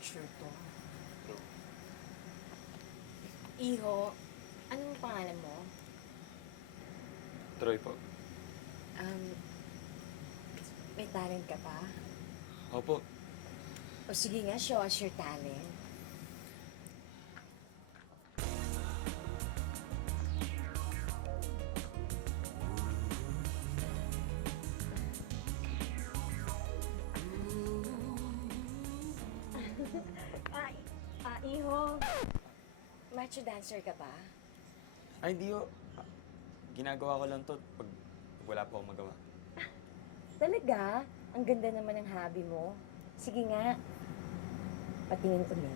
future to. True. Iho, anong pangalan mo? Troy po. Um, may talent ka pa? Opo. O sige nga, show us your talent. Iho, macho dancer ka ba? Ay, hindi ho. Ginagawa ko lang to pag wala po akong magawa. Talaga? Ang ganda naman ng hobby mo. Sige nga, patingin ulit.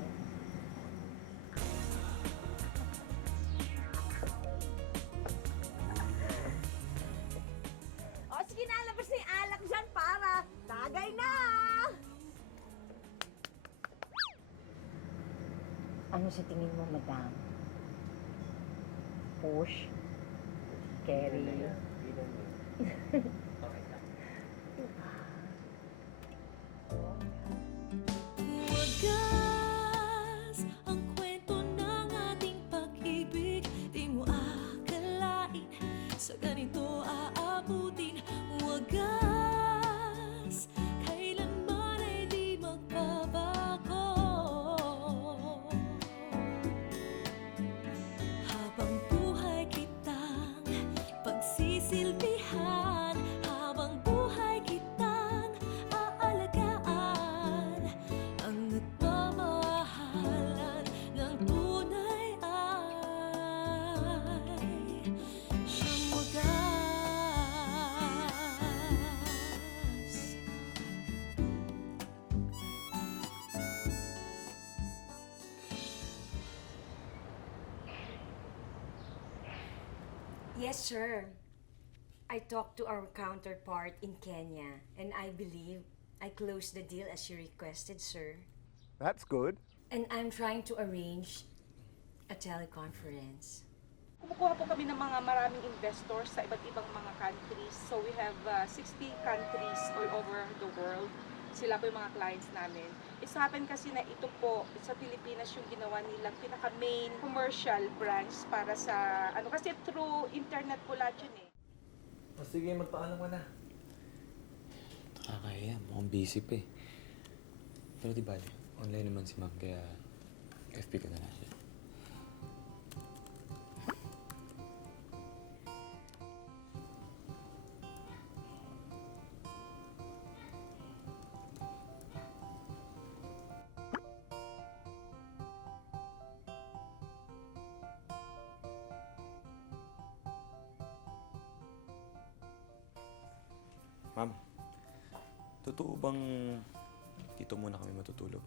O sige na, labas na yung alak dyan para tagay na! Ano sa tingin mo, madam? Push? Carry? Wagas ang kwento ng ating pag-ibig. Di mo akalain sa ganito aabutin. Wagas, kailanman ay di magbabago. Habang buhay kitang pagsisilbihan, habang buhay kitang aalagaan, ang nagmamahalan ng tunay ay siyang wagas. Yes, sir. I talked to our counterpart in Kenya, and I believe I closed the deal as you requested, sir. That's good. And I'm trying to arrange a teleconference. Kumukuha po kami ng mga maraming investors sa iba't ibang mga countries. So we have 60 countries all over the world. Sila po yung mga clients namin. It's happened kasi na ito po sa Pilipinas yung ginawa nilang pinaka-main commercial branch para sa ano kasi through internet po lahat yun eh. O sige, magpaalam ka na. Nakakaya. Mukhang busy pa eh. Pero di bale, online naman si ma'am kaya FB ko na lang siya. Ma'am, totoo bang dito muna kami matutulog?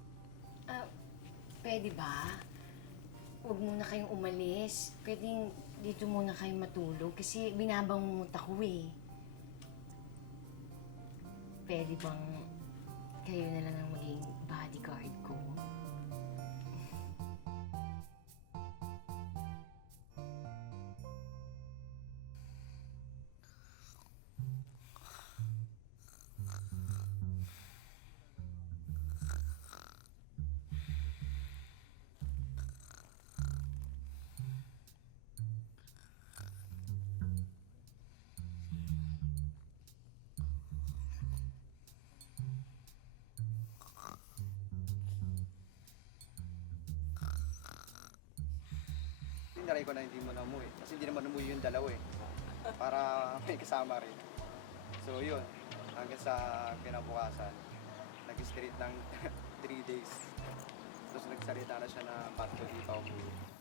Pwede ba? Huwag muna kayong umalis. Pwedeng dito muna kayong matulog kasi binabangungot ako eh. Pwede bang kayo na lang ang maging bodyguard ko? Tinaray ko na hindi mo na umuwi. Kasi hindi naman umuwi yung dalawa eh. Para may kasama rin. So yun, hanggang sa kinabukasan, nag-street ng 3 days. Tapos nagsalita na siya na ba't ko di pa umuwi.